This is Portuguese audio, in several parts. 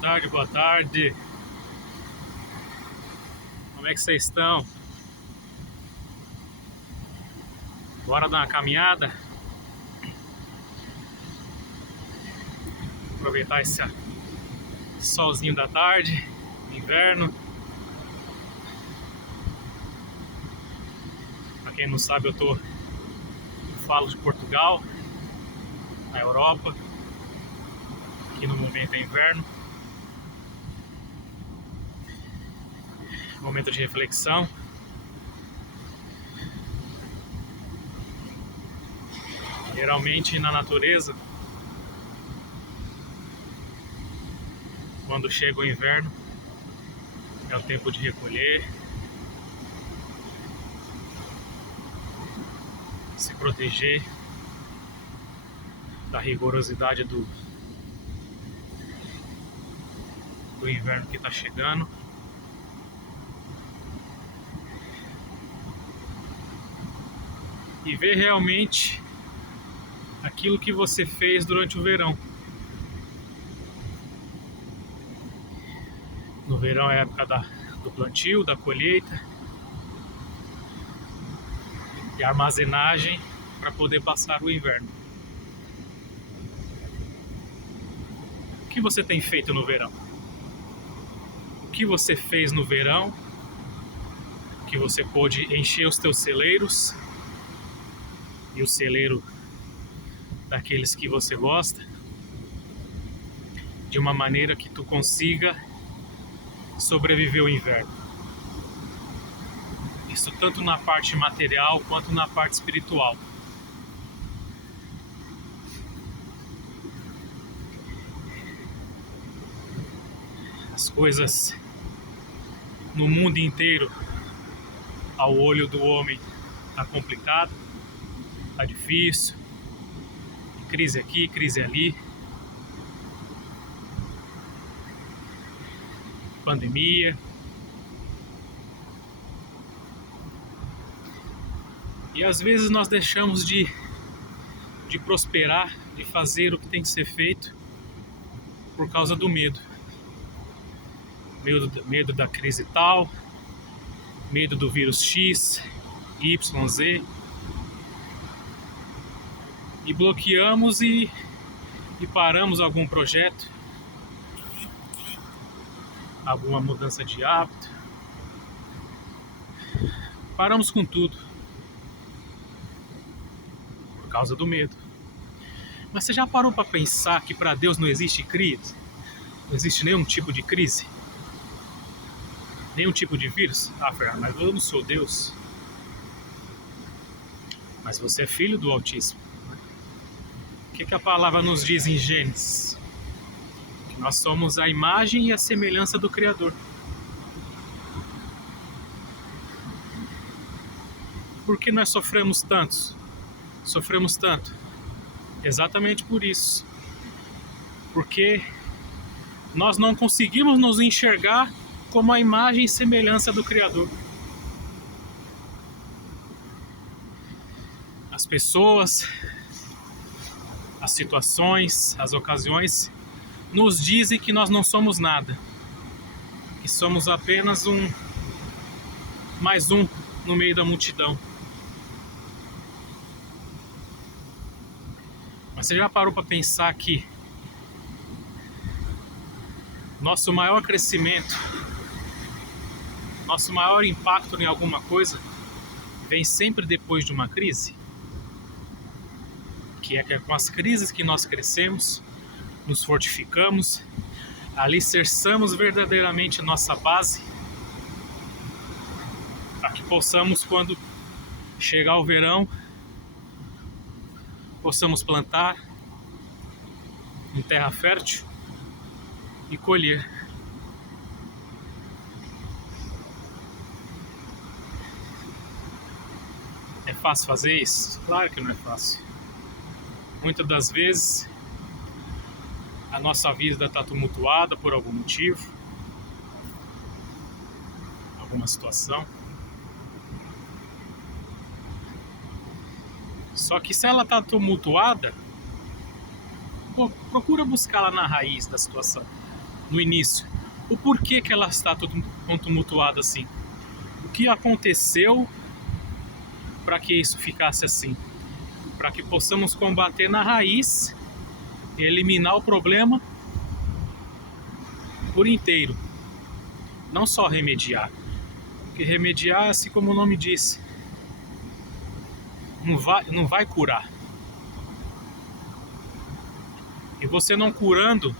tarde, boa tarde. Como é que vocês estão? Bora dar uma caminhada? Aproveitar esse solzinho da tarde, inverno. Pra quem não sabe, eu falo de Portugal, na Europa. Aqui no momento é inverno. Momento de reflexão. Geralmente na natureza, quando chega o inverno, é o tempo de recolher, se proteger da rigorosidade do inverno que está chegando. E ver realmente aquilo que você fez durante o verão. No verão é a época do plantio, da colheita e armazenagem para poder passar o inverno. O que você tem feito no verão? O que você fez no verão que você pôde encher os teus celeiros e o celeiro daqueles que você gosta de uma maneira que tu consiga sobreviver ao inverno. Isso tanto na parte material quanto na parte espiritual. As coisas no mundo inteiro, ao olho do homem, tá complicado, tá difícil, crise aqui, crise ali, pandemia. E às vezes nós deixamos de prosperar, de fazer o que tem que ser feito por causa do medo. Medo da crise tal, medo do vírus X, Y, Z. E bloqueamos e paramos algum projeto, alguma mudança de hábito. Paramos com tudo por causa do medo. Mas você já parou para pensar que para Deus não existe crise? Não existe nenhum tipo de crise? Nenhum tipo de vírus? Ah, Fernando, mas eu não sou Deus. Mas você é filho do Altíssimo. O que a palavra nos diz em Gênesis? Que nós somos a imagem e a semelhança do Criador. Por que nós sofremos tanto? Exatamente por isso. Porque nós não conseguimos nos enxergar como a imagem e semelhança do Criador. As pessoas, as situações, as ocasiões nos dizem que nós não somos nada, que somos apenas mais um no meio da multidão. Mas você já parou para pensar que nosso maior crescimento, nosso maior impacto em alguma coisa vem sempre depois de uma crise? Que é com as crises que nós crescemos, nos fortificamos, alicerçamos verdadeiramente nossa base, para que possamos, quando chegar o verão, possamos plantar em terra fértil e colher. É fácil fazer isso? Claro que não é fácil. Muitas das vezes a nossa vida está tumultuada por algum motivo, alguma situação. Só que se ela está tumultuada, procura buscar lá na raiz da situação. no início. O porquê que ela está tudo tumultuada assim? O que aconteceu para que isso ficasse assim? Para que possamos combater na raiz e eliminar o problema por inteiro. Não só remediar. Porque remediar, assim como o nome diz, não vai curar. E você não curando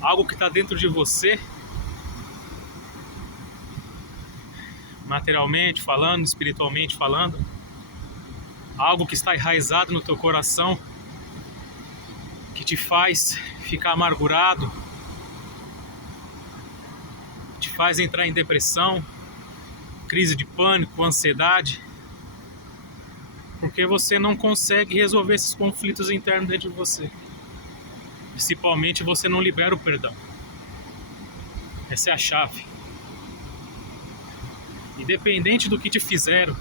algo que está dentro de você, materialmente falando, espiritualmente falando, algo que está enraizado no teu coração, que te faz ficar amargurado, te faz entrar em depressão, crise de pânico, ansiedade, porque você não consegue resolver esses conflitos internos dentro de você. Principalmente você não libera o perdão. Essa é a chave. Independente do que te fizeram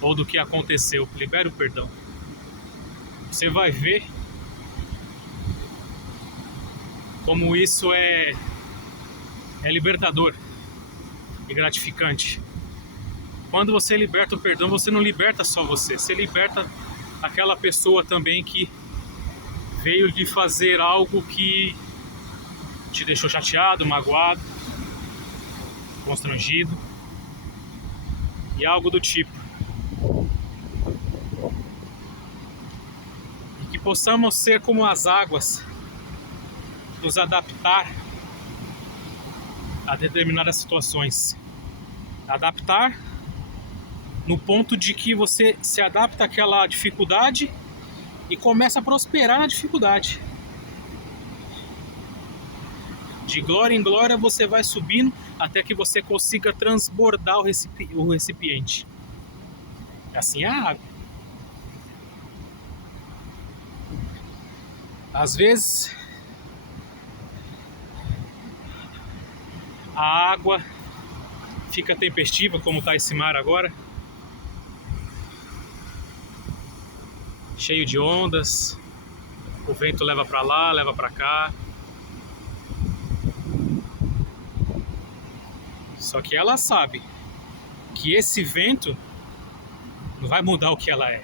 ou do que aconteceu, libera o perdão. Você vai ver como isso é libertador e gratificante. Quando você liberta o perdão, você não liberta só você, você liberta aquela pessoa também que veio de fazer algo que te deixou chateado, magoado, constrangido e algo do tipo. E que possamos ser como as águas, nos adaptar a determinadas situações. Adaptar no ponto de que você se adapta àquela dificuldade e começa a prosperar na dificuldade. De glória em glória você vai subindo até que você consiga transbordar o recipiente. Assim é a água. Às vezes a água fica tempestiva, como está esse mar agora, cheio de ondas, o vento leva para lá, leva para cá. Só que ela sabe que esse vento não vai mudar o que ela é.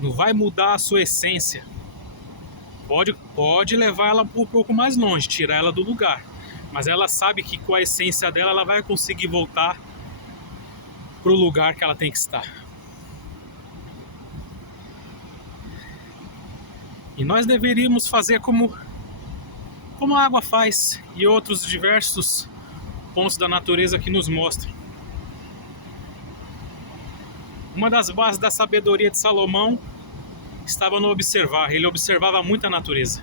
Não vai mudar a sua essência. Pode levar ela um pouco mais longe, tirar ela do lugar. Mas ela sabe que com a essência dela, ela vai conseguir voltar para o lugar que ela tem que estar. E nós deveríamos fazer como a água faz e outros diversos pontos da natureza que nos mostram. Uma das bases da sabedoria de Salomão estava no observar. Ele observava muito a natureza,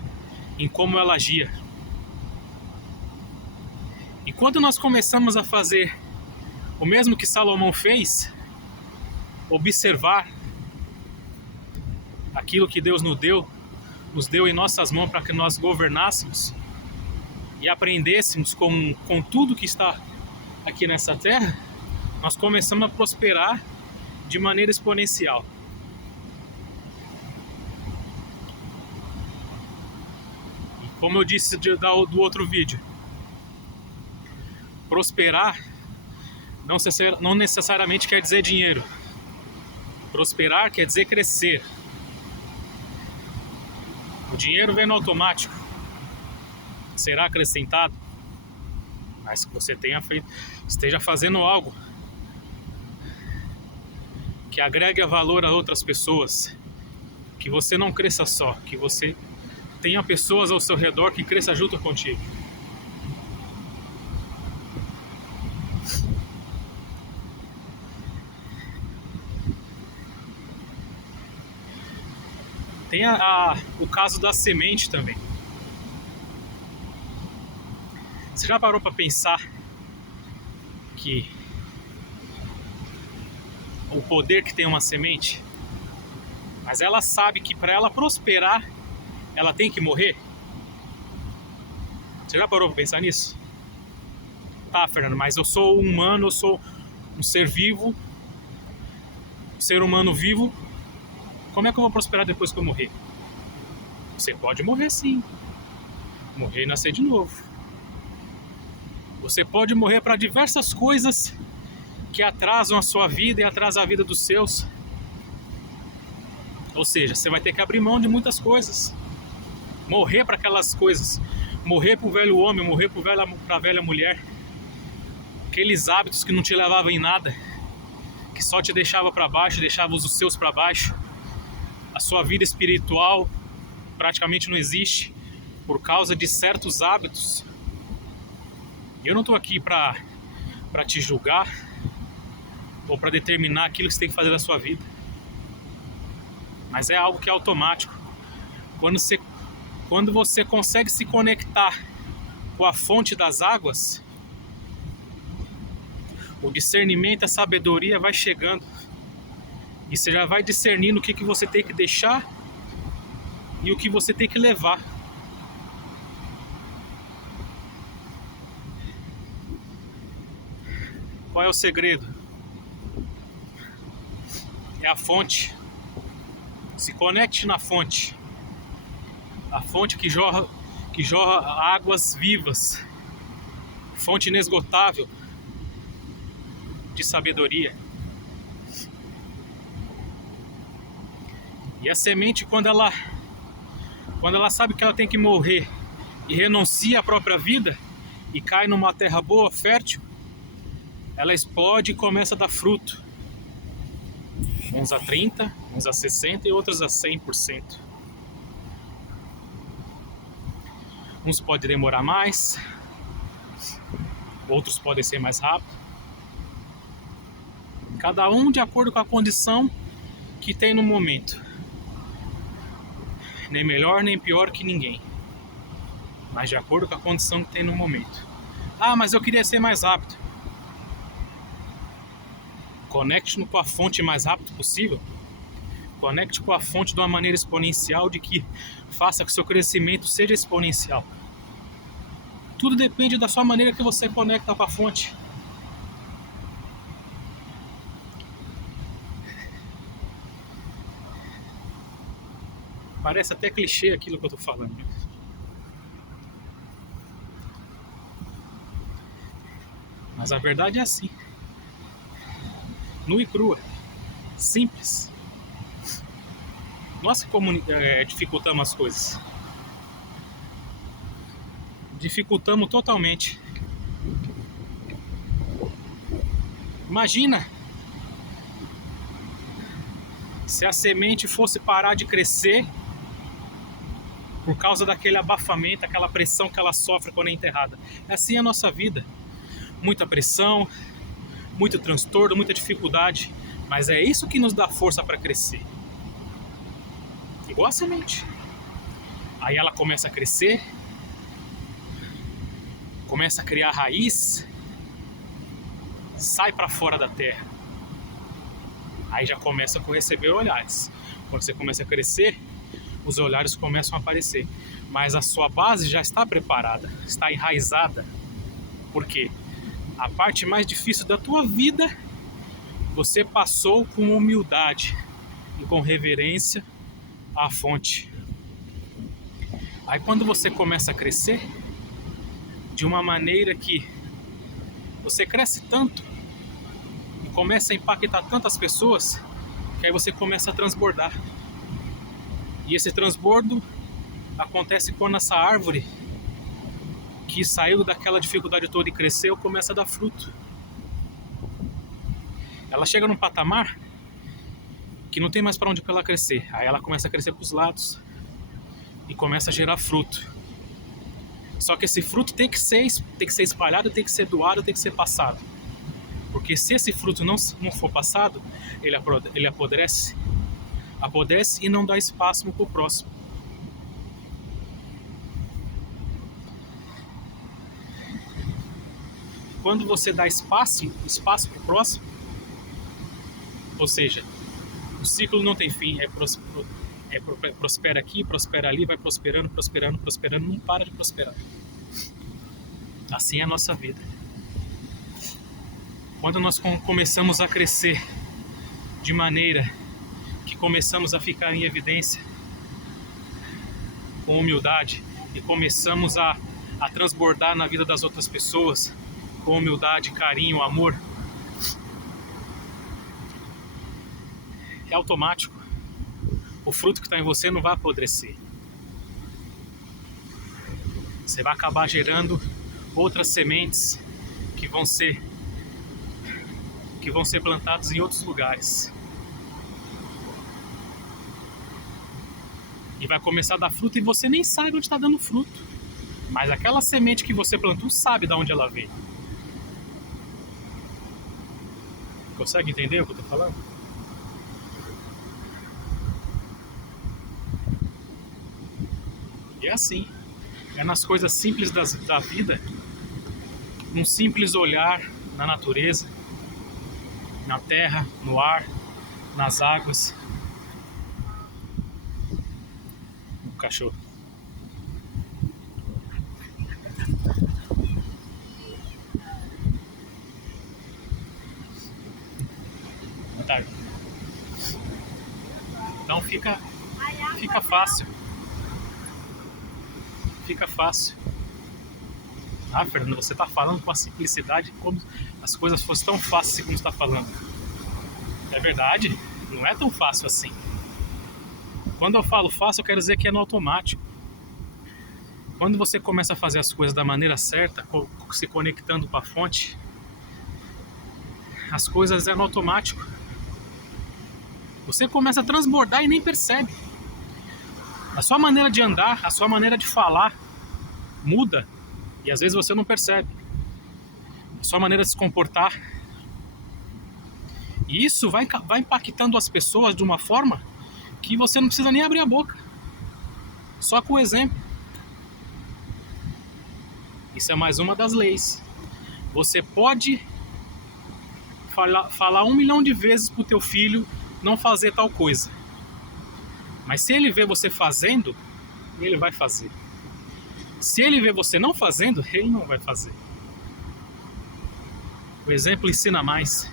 em como ela agia. E quando nós começamos a fazer o mesmo que Salomão fez, observar aquilo que Deus nos deu em nossas mãos para que nós governássemos e aprendêssemos com tudo que está aqui nessa terra, nós começamos a prosperar de maneira exponencial. E como eu disse do outro vídeo, prosperar não necessariamente quer dizer dinheiro. Prosperar quer dizer crescer. O dinheiro vem no automático, será acrescentado, mas que você esteja fazendo algo que agregue valor a outras pessoas, que você não cresça só, que você tenha pessoas ao seu redor que cresçam junto contigo. Tem o caso da semente também. Você já parou para pensar que o poder que tem uma semente? Mas ela sabe que para ela prosperar, ela tem que morrer? Você já parou para pensar nisso? Tá, Fernando, mas eu sou um humano, eu sou um ser vivo, um ser humano vivo. Como é que eu vou prosperar depois que eu morrer? Você pode morrer sim. Morrer e nascer de novo. Você pode morrer para diversas coisas que atrasam a sua vida e atrasam a vida dos seus. Ou seja, você vai ter que abrir mão de muitas coisas. Morrer para aquelas coisas. Morrer para o velho homem, morrer para a velha mulher. Aqueles hábitos que não te levavam em nada, que só te deixava para baixo, deixava os seus para baixo. A sua vida espiritual praticamente não existe por causa de certos hábitos. Eu não estou aqui para te julgar ou para determinar aquilo que você tem que fazer na sua vida. Mas é algo que é automático. Quando você consegue se conectar com a fonte das águas, o discernimento, a sabedoria vai chegando. E você já vai discernindo o que você tem que deixar e o que você tem que levar. Qual é o segredo? É a fonte. Se conecte na fonte. A fonte que jorra águas vivas. Fonte inesgotável de sabedoria. E a semente, quando ela sabe que ela tem que morrer e renuncia à própria vida e cai numa terra boa, fértil, ela explode e começa a dar fruto. Uns a 30, uns a 60 e outros a 100%. Uns podem demorar mais, outros podem ser mais rápido. Cada um de acordo com a condição que tem no momento. Nem melhor nem pior que ninguém, mas de acordo com a condição que tem no momento. Ah, mas eu queria ser mais rápido. Conecte com a fonte mais rápido possível. Conecte com a fonte de uma maneira exponencial, de que faça que o seu crescimento seja exponencial. Tudo depende da sua maneira que você conecta com a fonte. Parece até clichê aquilo que eu tô falando. Mas a verdade é assim. Nua e crua. Simples. Nós que dificultamos as coisas. Dificultamos totalmente. Imagina se a semente fosse parar de crescer por causa daquele abafamento, aquela pressão que ela sofre quando é enterrada. Assim é a nossa vida. Muita pressão, muito transtorno, muita dificuldade. Mas é isso que nos dá força para crescer. Igual a semente. Aí ela começa a crescer, começa a criar raiz, sai para fora da terra. Aí já começa a receber olhares. Quando você começa a crescer, os olhares começam a aparecer. Mas a sua base já está preparada, está enraizada. Por quê? A parte mais difícil da tua vida, você passou com humildade e com reverência à fonte. Aí quando você começa a crescer, de uma maneira que você cresce tanto, e começa a impactar tantas pessoas, que aí você começa a transbordar. E esse transbordo acontece quando essa árvore que saiu daquela dificuldade toda e cresceu, começa a dar fruto. Ela chega num patamar que não tem mais para onde ela crescer. Aí ela começa a crescer para os lados e começa a gerar fruto. Só que esse fruto tem que ser espalhado, tem que ser doado, tem que ser passado. Porque se esse fruto não for passado, ele apodrece e não dá espaço para o próximo. Quando você dá espaço para o próximo, ou seja, o ciclo não tem fim, prospera aqui, prospera ali, vai prosperando, não para de prosperar. Assim é a nossa vida. Quando nós começamos a crescer de maneira que começamos a ficar em evidência, com humildade e começamos a transbordar na vida das outras pessoas com humildade, carinho, amor, é automático. O fruto que está em você não vai apodrecer. Você vai acabar gerando outras sementes que vão ser plantadas em outros lugares. E vai começar a dar fruto e você nem sabe onde está dando fruto. Mas aquela semente que você plantou sabe de onde ela veio. Consegue entender o que eu estou falando? E é assim. É nas coisas simples da vida, num simples olhar na natureza, na terra, no ar, nas águas. O cachorro. Tá. Então fica fácil. Fica fácil. Ah, Fernando, você está falando com a simplicidade como as coisas fossem tão fáceis como você está falando. É verdade, não é tão fácil assim. Quando eu falo fácil, eu quero dizer que é no automático. Quando você começa a fazer as coisas da maneira certa, se conectando com a fonte, as coisas é no automático. Você começa a transbordar e nem percebe. A sua maneira de andar, a sua maneira de falar muda e às vezes você não percebe. A sua maneira de se comportar. E isso vai impactando as pessoas de uma forma que você não precisa nem abrir a boca. Só com o exemplo. Isso é mais uma das leis. Você pode falar 1 milhão de vezes pro teu filho não fazer tal coisa. Mas se ele vê você fazendo, ele vai fazer. Se ele vê você não fazendo, ele não vai fazer. O exemplo ensina mais.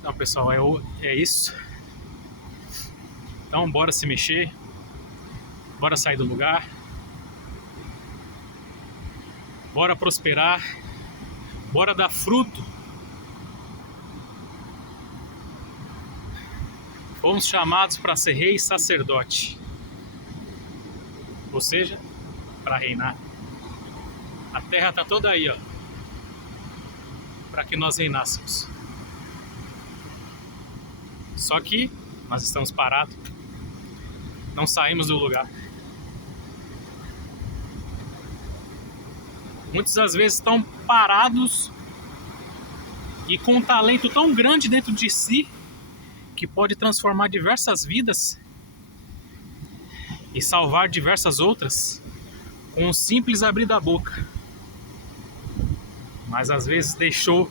Então, pessoal, é isso. Então, bora se mexer. Bora sair do lugar. Bora prosperar. Bora dar fruto. Fomos chamados para ser rei e sacerdote. Ou seja, para reinar. A terra está toda aí, ó, para que nós reinássemos. Só que nós estamos parados. Não saímos do lugar. Muitas das vezes estão parados e com um talento tão grande dentro de si que pode transformar diversas vidas e salvar diversas outras com um simples abrir da boca. Mas às vezes deixou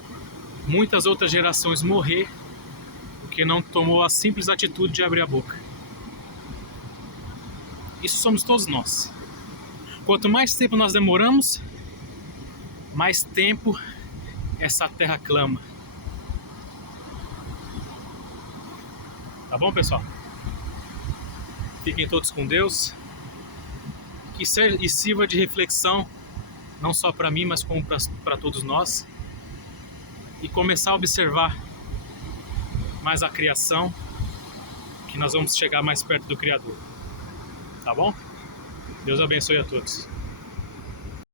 muitas outras gerações morrer porque não tomou a simples atitude de abrir a boca. Isso somos todos nós. Quanto mais tempo nós demoramos, mais tempo essa terra clama. Tá bom, pessoal? Fiquem todos com Deus. Que sirva de reflexão, não só para mim, mas como para todos nós. E começar a observar mais a criação, que nós vamos chegar mais perto do Criador. Tá bom? Deus abençoe a todos.